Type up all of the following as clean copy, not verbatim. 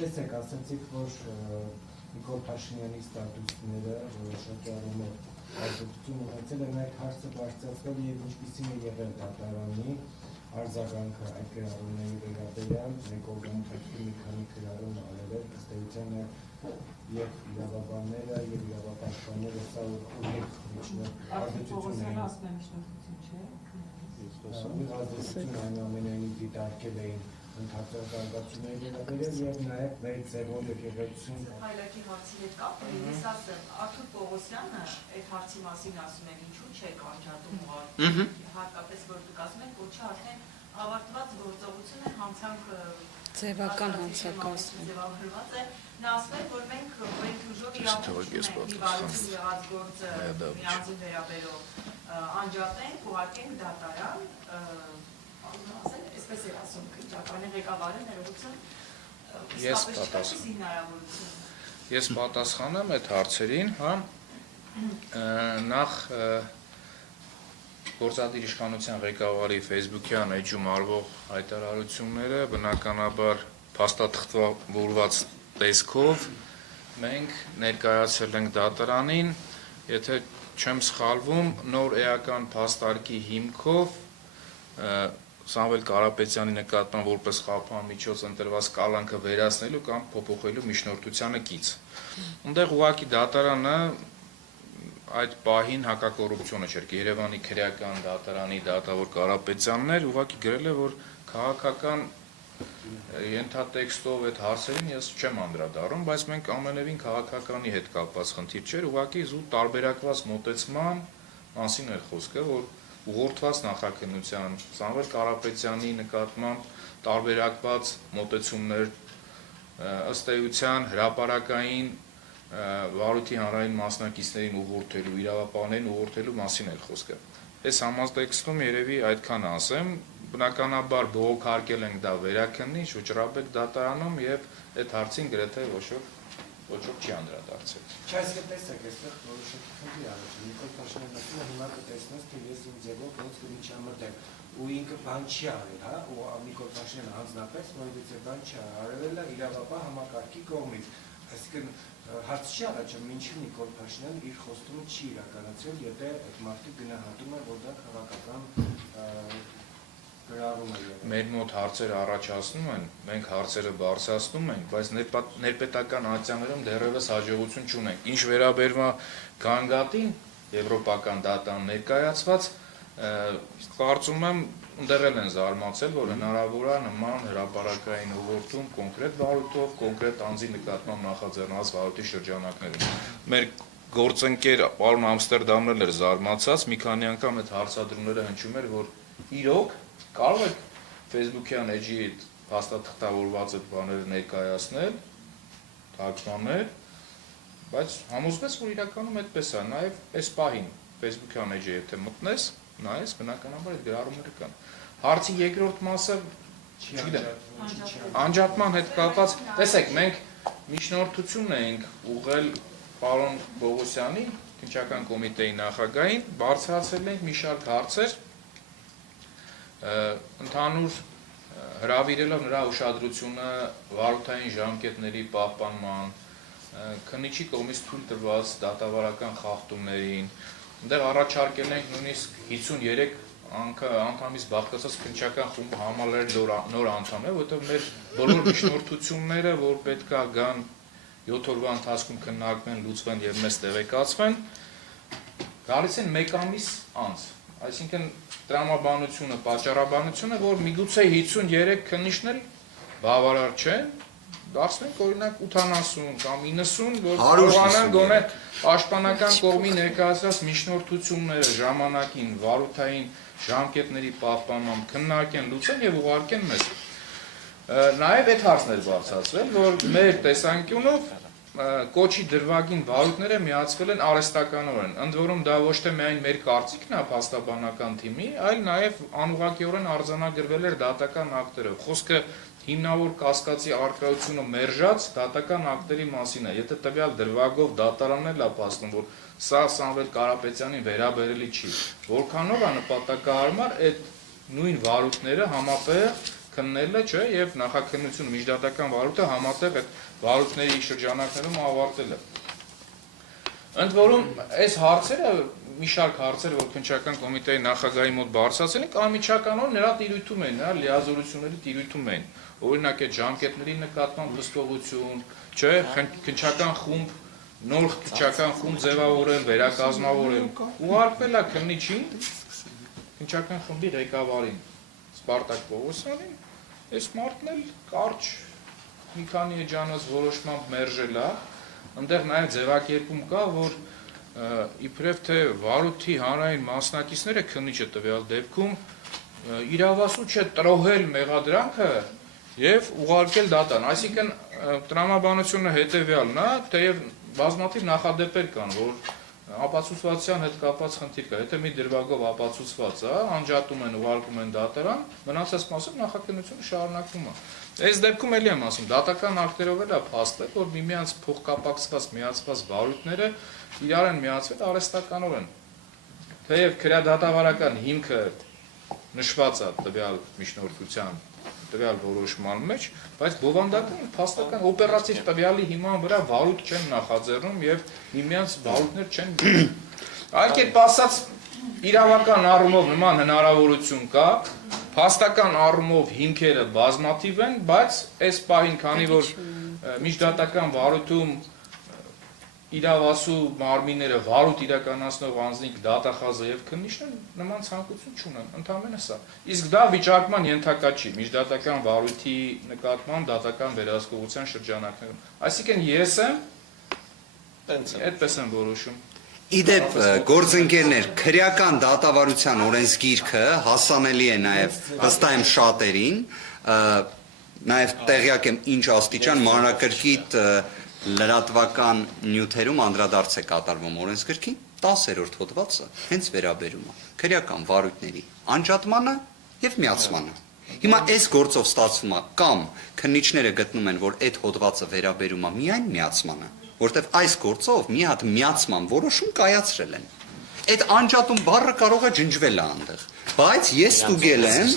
Տեսեք, ասացիք, որ Նիկոլ Փաշինյանի ստատուսները շրջանում է ազդեցություն ունեցել են այդ հարցը բարձրացվել եւ ինչպիսին է եղել դատարանի արձագանքը այդ գրառումների վերաբերյալ մեկ օրգան պետք է մի քանի գրառում արել էր ըստ էության եւ իրավաբանները եւ իրավապաշտպանները սա ուղիղ ազդեցություն էին ազդեցություն այնուամենայնիվ դիտարկել էին ընդհանուր զարգացումների վերաբերյալ եւ նաեւ մեր ձևով եկեղեցին հայլակի հարցի հետ կապ ես ասեմ Արթուր Պողոսյանը այդ հարցի մասին ասում են ինչու՞ չեք անջատում հատկապես որ դուք ասում եք ոչ արդեն ավարտված գործողություն է հանցանք ձևական հանցակազմ ձևավորված է նա ասում է որ մենք ուժով իրավունք եղած գործը միանձին վերաբերող անջատենք ուղարկենք դատարան այսպես է ասում քննչականի ղեկավարը ներողություն Ես պատասխանեմ այդ հարցերին, հա նախ գործադիր իշխանության ղեկավարի Facebook-յան էջում արվող հայտարարությունները բնականաբար փաստաթղթավորված տեսքով մենք ներկայացրել ենք դատարանին, եթե չեմ սխալվում, նոր էական փաստարկի հիմքով Սամվել Կարապետյանի նկատմամբ որպես խափան միջոց ընտրված կալանքը վերացնելու կամ փոփոխելու միջնորդությանը կից։ Այնտեղ ուղղակի դատարանը այդ պահին հակակոռուպցիոնը չէր, Երևանի քրեական դատարանի դատավոր Կարապետյանն էր, ուղղակի գրել է, որ քաղաքական ենթատեքստով այդ հարցերին ես չեմ անդրադառնում, բայց մենք ամենևին քաղաքականի հետ կապված խնդիր չէր, ուղղակի զուտ տարբերակված մոտեցման մասին էր խոսքը, որ ուղղորդված նախաքննության Սամվել Կարապետյանի նկատմամբ տարբերակված մոտեցումներ ըստ էության հրապարակային վարույթի հանրային մասնակիցներին ուղղորդելու, իրավապահներին ուղղորդելու մասին էր խոսքը։ Այս համատեքստում երևի այդքան ասեմ, բնականաբար բողոքարկել ենք դա վերաքննիչ, վճռաբեկ դատարանում եւ այդ հարցին գրեթե ոչոք չի անդրադարձել։ Չայսկը տեսեք, այստեղ որոշակի խնդիր առաջ Նիկոլ Փաշինյանը հիմա կտեսնես, թե ես իմ ձևով ոնց կմիջամտեմ ու ինքը բան չի արել, հա, ու Նիկոլ Փաշինյանը հանձնապես որովհետեւ բան չի արել իրավապահ համակարգի կողմից։ Այսինքն հարց չի առաջանում, ինչու Նիկոլ Փաշինյանը իր խոստումը չի իրականացրել, եթե այդ մարդը գնահատում է, որ դա քաղաքական գրառում է։ Մեր մոտ հարցերը առաջացնում են, մենք հարցերը բարձրացնում ենք, բայց ներպետական ատյաններում դեռևս հաջողություն չունենք։ Ինչ վերաբերում է գանգատին, եվրոպական դատան ներկայացված, կարծում եմ ընդեղ են զարմացել, որ հնարավոր է նման հրապարակային ուղղորդում կոնկրետ վարույթով, կոնկրետ անձի նկատմամբ նախաձեռնված վարույթի շրջանակներում։ Մեր գործընկեր պարոն Ամստերդամն էլ էր զարմացած, մի քանի անգամ այդ հարցադրումները հնչում էր, որ իրոք կարող եք Facebook-յան էջի փաստաթղթավորված այդ բաները ներկայացնել, թարգմանել, բայց համոզվեց, որ իրականում այդպես է, նաև այս պահին Facebook-յան էջի եթե մտնես, նայես, բնականաբար այդ գրառումները կան։ Հարցի երկրորդ մասը, չգիտեմ, անջատման հետ կապված, տեսեք, մենք միջնորդություն էինք ուղղել պարոն Պողոսյանի, քննչական կոմիտեի նախագահին, բարձրացրել ենք մի շարք հարցեր, ընդհանուր հրավիրելով նրա ուշադրությունը վարորդային ժամկետների պահպանման, քննիչի կողմից թույլ տրված դատավարական խախտումներին, այնտեղ առաջարկել ենք նույնիսկ 53 անդամից բաղկացած քննչական խումբ համալրել նոր անդամներ, որովհետև մեր բոլոր միջնորդությունները, որ պետք է գան 7 օրվա ընթացքում քննարկվեն, լուծվեն եւ մեզ տեղեկացվեն, գալիս են 1 ամիս անց։ Այսինքն տրամաբանությունը, պատճառաբանությունը, որ միգուցե 53 քննիչներ բավարար չեն, դարձնենք օրինակ 80 կամ 90, որ կարողանան գոնե պաշտպանական կողմի ներկայացրած միջնորդությունները ժամանակին վարորդային ժամկետների պահպանմամբ քննարկեն, լուծեն եւ ուղարկեն մեզ։ Նաեւ այդ հարցն էր բարձրացվել, որ մեր տեսանկյունով կոչի դրվագին վարույթները միացվել են արհեստականորեն, ընդ որում դա ոչ թե միայն մեր կարծիքն է փաստաբանական թիմի, այլ նաև անուղղակիորեն արձանագրվել էր դատական ակտերով։ Խոսքը հիմնավոր կասկածի առկայությունը մերժած դատական ակտերի մասին է։ Եթե տվյալ դրվագով դատարանն էլ ապացնում, որ սա Սամվել Կարապետյանին վերաբերելի չի, որքանով է նպատակահարմար այդ նույն վարույթները համապատասխան քննելը, չէ, եւ նախաքննությունը միջդատական վարույթը համատեղ այդ վարույթների շրջանակներում ավարտելը։ Ընդ որում, այս հարցերը, մի շարք հարցեր, որ քննչական կոմիտեի նախագահի մոտ բարձրացել են, անմիջականորեն նրա տիրույթում էին, նրա լիազորությունների տիրույթում էին։ Օրինակ այդ ժամկետների նկատմամբ հսկողություն, չէ, քննչական խումբ, նոր քննչական խումբ ձևավորել, վերակազմավորել, ուղարկվել է քննիչին, քննչական խմբի ղեկավարին, Սպարտակ Պողոսյանին, այս մարդն էլ կարճ մի քանի էջանոց որոշմամբ մերժել է, այնտեղ նաև ձևակերպում կա, որ իբրև թե վարույթի հանրային մասնակիցները քննիչը տվյալ դեպքում իրավասու չէ տրոհել մեղադրանքը եւ ուղարկել դատան, այսինքն տրամաբանությունը հետեւյալն է, թեև բազմաթիվ նախադեպեր կան, որ ապացուցվածության հետ կապված խնդիր կա, եթե մի դրվագով ապացուցված է, անջատում են, ուղարկում են դատարան, մնացած մասով նախաքննությունը շարունակվում է։ Այս դեպքում էլի եմ ասում, դատական ակտերով էլ է փաստել, որ միմյանց փոխկապակցված միացված վարույթները իրար են միացվել արհեստականորեն։ Թեև քրեադատավարական հիմքը նշված է տվյալ միջնորդության, տվյալ որոշման մեջ, բայց բովանդական փաստական օպերատիվ տվյալի հիման վրա վարույթ չեն նախաձեռնում եւ միմյանց վարույթներ չեն գնում։ Այլ կերպ ասած, իրավական առումով նման հնարավորություն կա, փաստական առումով հիմքերը բազմաթիվ են, բայց այս պահին, քանի որ միջդատական վարույթում իրավասու մարմինները վարույթ իրականացնող անձինք դատախազը եւ քննիչն նման ցանկություն չունեն, ընդհանրապես սա։ Իսկ դա վիճարկման ենթակա չի միջդատական վարույթի նկատմամբ դատական վերահսկողության շրջանակներում։ Այսինքն ես եմ այդպես եմ որոշում։ Իդեպ գործընկերներ, քրեական դատավարության օրենսգիրքը հասանելի է նաև ըստ եմ շատերին, նաև տեղյակ եմ ինչ աստիճան մանրակրկիտ լրատվական նյութերում անդրադարձ է կատարվում օրենսգրքին, 10-րդ հոդվածը հենց վերաբերում է քրեական վարույթների անջատմանը եւ միացմանը։ Հիմա այս գործով ստացվում է կամ քննիչները գտնում են, որ այդ հոդվածը վերաբերում է միայն միացմանը, որտեվ այս գործով մի հատ միացման որոշում կայացրել են։ Այդ անջատում բառը կարող է ջնջվել այնտեղ, բայց ես ստուգել եմ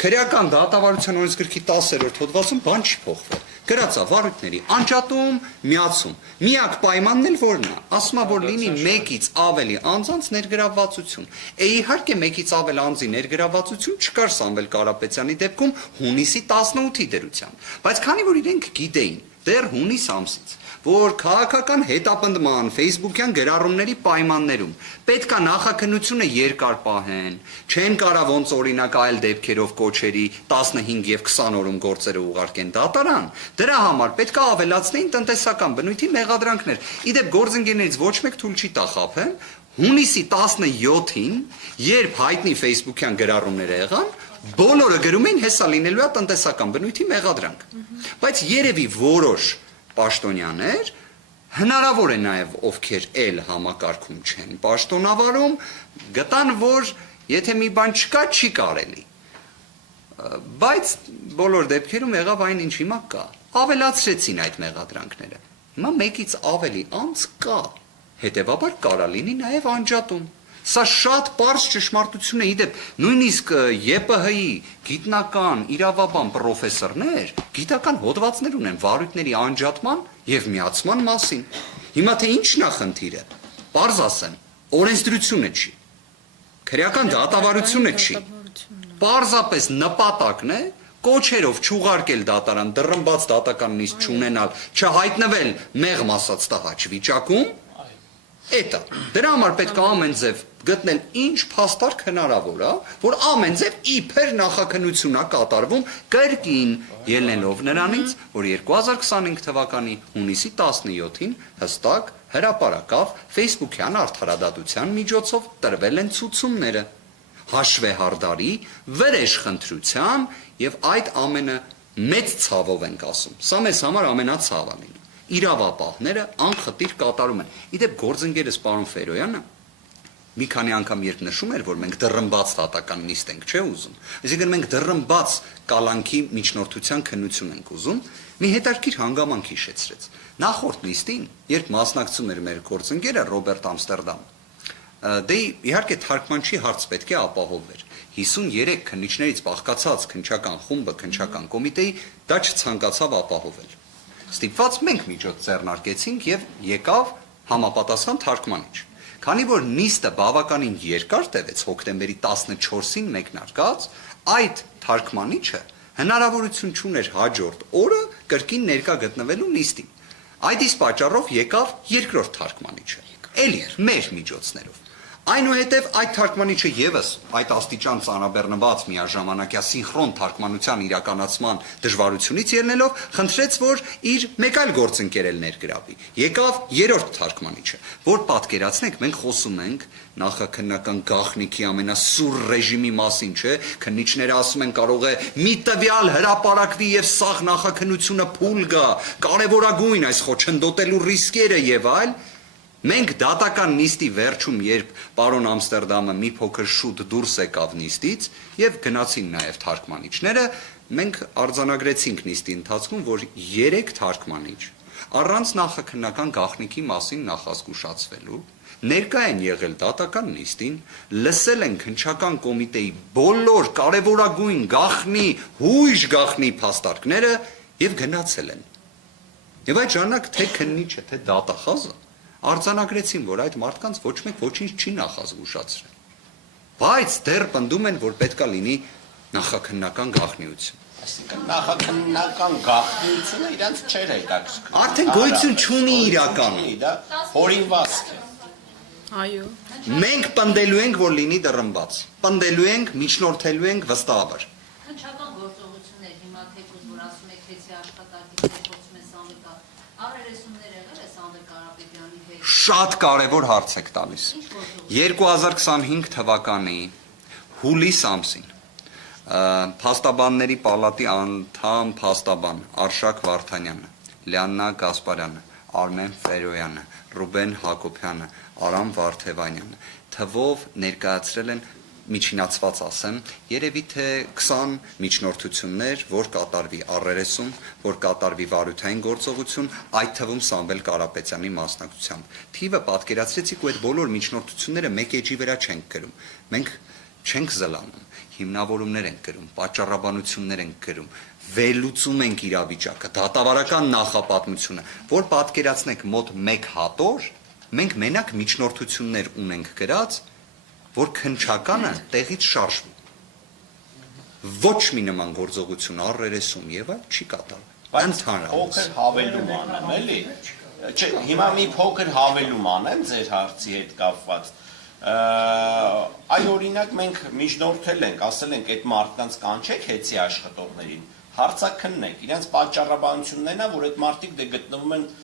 քրեական դատավարության օրենսգրքի 10-րդ հոդվածում բան չի փոխվել։ Գրած է վարույթների անջատում, միացում։ Միակ պայմանն էլ որն է, ասում է, որ լինի մեկից ավելի անձանց ներգրավվածություն։ Իհարկե մեկից ավել անձի ներգրավվածություն չկար Սամվել Կարապետյանի դեպքում հունիսի 18-ի դրությամբ, բայց քանի որ իրենք գիտեին դեռ հունիս ամսից, որ քաղաքական հետապնդման Facebook-յան գրառումների պայմաններում պետք է նախաքննությունը երկար պահեն, չեն կարող ոնց օրինակ այլ դեպքերով կոչերի 15 եւ 20 օրում գործերը ուղարկեն դատարան, դրա համար պետք է ավելացնեին տնտեսական բնույթի մեղադրանքներ։ Իդեպ գործընկերներից ոչ մեկ թույլ չի տա խաբեն, հունիսի 17-ին, երբ հայտնի Facebook-յան գրառումները եղան, բոլորը գրում էին հեսա լինելու է տնտեսական բնույթի մեղադրանք։ Բայց երևի որոշ պաշտոնյաներ, հնարավոր է նաև ովքեր էլ համակարգում չեն պաշտոնավարում, գտան, որ եթե մի բան չկա, չի կարելի։ Բայց բոլոր դեպքերում եղավ այն ինչ հիմա կա։ Ավելացրեցին այդ մեղադրանքները։ Հիմա մեկից ավելի անց կա, հետևաբար կարա լինի նաև անջատում։ Սա շատ պարզ ճշմարտություն է, իդեպ նույնիսկ ԵՊՀ-ի գիտնական իրավաբան պրոֆեսորներ գիտական հոդվածներ ունեն վարույթների անջատման եւ միացման մասին։ Հիմա թե ինչն է խնդիրը, պարզ ասեմ, օրենսդրությունը չի, քրեական դատավարությունը չի, պարզապես նպատակն է կոչերով չուղարկել դատարան, դռնբաց դատական նիստ չունենալ, չհայտնվել մեղմ ասած տղաչ վիճակում, Էտա, դրա համար պետք է ամեն ձև գտնել ինչ փաստարկ հնարավոր է, որ ամեն ձև իբր նախաքննություն է կատարվում կրկին ելնելով նրանից, որ 2025 թվականի հունիսի 17-ին հստակ հրապարակավ Facebook-յան արդարադատության միջոցով տրվել են ցուցումները, հաշվեհարդարի, վրեժխնդրության եւ այդ ամենը մեծ ցավով ենք ասում։ Սա մեզ համար ամենացավալին։ Իրավապահները անխտիր կատարում են։ Իդեպ գործընկերս պարոն Ֆերոյանը մի քանի անգամ երբ նշում էր, որ մենք դռնբաց դատական նիստ ենք, չէ՞ ուզում։ Այսինքն մենք դռնբաց կալանքի միջնորդության քննություն ենք ուզում, մի հետաքրքիր հանգամանք հիշեցրեց։ Նախորդ նիստին, երբ մասնակցում էր մեր գործընկերը Ռոբերտ Ամստերդամ, դե իհարկե թարգմանչի հարց պետք է ապահովվեր։ 53 քննիչներից բաղկացած քննչական խումբը, քննչական կոմիտեի դա չցանկացավ ապահովել։ Ստիպված մենք միջոց ձեռնարկեցինք եւ եկավ համապատասխան թարգմանիչ։ Քանի որ նիստը բավականին երկար տևեց, հոկտեմբերի 14-ին մեկնարկած, այդ թարգմանիչը հնարավորություն չուներ հաջորդ օրը կրկին ներկա գտնվելու նիստին։ Այդ իսկ պատճառով եկավ երկրորդ թարգմանիչը, էլի մեր միջոցներով։ Այնուհետև այդ թարգմանիչը եւս այդ աստիճան ծանրաբեռնված միաժամանակյա սինխրոն թարգմանության իրականացման դժվարությունից ելնելով խնդրեց, որ իր մեկ այլ գործընկեր ներգրավի։ Եկավ երրորդ թարգմանիչը, որ պատկերացնեք, մենք խոսում ենք նախաքննական գաղտնիքի ամենասուր ռեժիմի մասին, չէ՞, քննիչները ասում են կարող է մի տվյալ հրապարակվի եւ սաղ նախաքննությունը փուլ գա, կարեւորագույն այս խոչընդոտելու ռիսկերը եւ այլ։ Մենք դատական նիստի վերջում, երբ պարոն Ամստերդամը մի փոքր շուտ դուրս եկավ նիստից եւ գնացին նաեւ թարգմանիչները, մենք արձանագրեցինք նիստի ընթացքում, որ 3 թարգմանիչ առանց նախաքննական գաղտնիքի մասին նախազգուշացվելու ներկա են եղել դատական նիստին, լսել են քննչական կոմիտեի բոլոր կարևորագույն գաղտնի, հույժ գաղտնի փաստարկները եւ գնացել են։ Եվ այդ ժամանակ թե քննիչը, թե դատախազը արձանագրեցին, որ այդ մարդկանց ոչ մեկ ոչինչ չի նախազգուշացրել։ Բայց դեռ պնդում են, որ պետքա լինի նախաքննական գաղտնիություն։ Այսինքն նախաքննական գաղտնիությունը իրանց չէր հետաքրքրում։ Արդեն գոյություն չունի իրականում։ Դա հորինվածք է։ Այո։ Մենք պնդելու ենք, որ լինի դռնբաց։ Պնդելու ենք, միջնորդելու ենք վստահաբար։ Քննչական գործողություններ հիմա թեկուզ որ ասում եք հեծի աշխատակիցներ խոսում են Սամվել առերեսումներ եղել է Սամվել Կարապետյանի հետ։ Շատ կարևոր հարց եք տալիս։ 2025 թվականի հուլիս ամսին Փաստաբանների պալատի անդամ փաստաբան Արշակ Վարդանյանը, Լիաննա Գասպարյանը, Արմեն Ֆերոյանը, Ռուբեն Հակոբյանը, Արամ Վարդևանյանը թվով ներկայացրել են միջինացված ասեմ, երևի թե 20 միջնորդություններ, որ կատարվի առերեսում, որ կատարվի վարութային գործողություն, այդ թվում Սամվել Կարապետյանի մասնակցությամբ։ Թիվը պատկերացրեցիք ու այդ բոլոր միջնորդությունները մեկ էջի վրա չենք գրում։ Մենք չենք զլանում, հիմնավորումներ ենք գրում, պատճառաբանություններ ենք գրում, վերլուծում ենք իրավիճակը, դատավարական նախապատմությունը, որ պատկերացնեք մոտ 1 հատոր, մենք մենակ միջնորդություններ ունենք գրած, որ քննչականը տեղից շարժվի։ Ոչ մի նման գործողություն առերեսում եւ այլ չի կատարվել։ Բայց փոքր հավելում անեմ, էլի։ Չէ, հիմա մի փոքր հավելում անեմ ձեր հարցի հետ կապված։ Այ օրինակ մենք միջնորդել ենք, ասել ենք այդ մարդկանց կանչեք հեծի աշխատողներին, հարցաքննեք, իրենց պատճառաբանություններն է, որ այդ մարդիկ դե գտնվում են